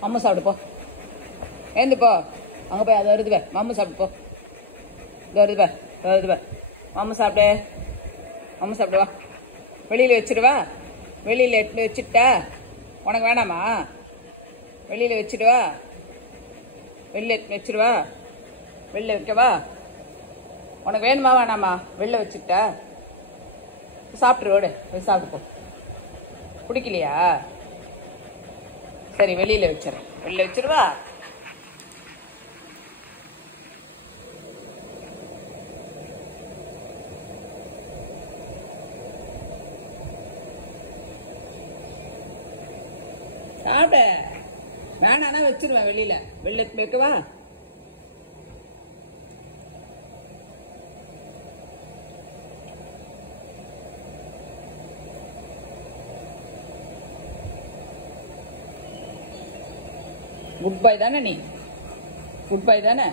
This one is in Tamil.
அம்மா சாப்பிடு போ. ஏந்து போ. அங்கே போய் அது வருது பே. அம்மா சாப்பிடு போ. இது வருது பே. வருது பே. அம்மா சாப்பிடு. அம்மா சாப்பிடுவா. வெளியில் வச்சிடுவா. வெளியில் எட்டு வச்சுட்டா உனக்கு வேணாமா? வெளியில் வச்சிடுவா. வெளில வச்சிடுவா. வெளில வைக்கவா? உனக்கு வேணுமா வேணாமா? வெளில வச்சுட்டா சாப்பிட்ரு. ஓடு போய் சாப்பிட்டு போ. பிடிக்கலையா? சரி, வெளியில வச்சிடறேன். வெளில வச்சிருவா. சாப்பிட வேணானா வச்சிருவேன். வெளியில வெளில வைக்கவா? குட் பாய் தானே நீ? குட் பாய் தானே?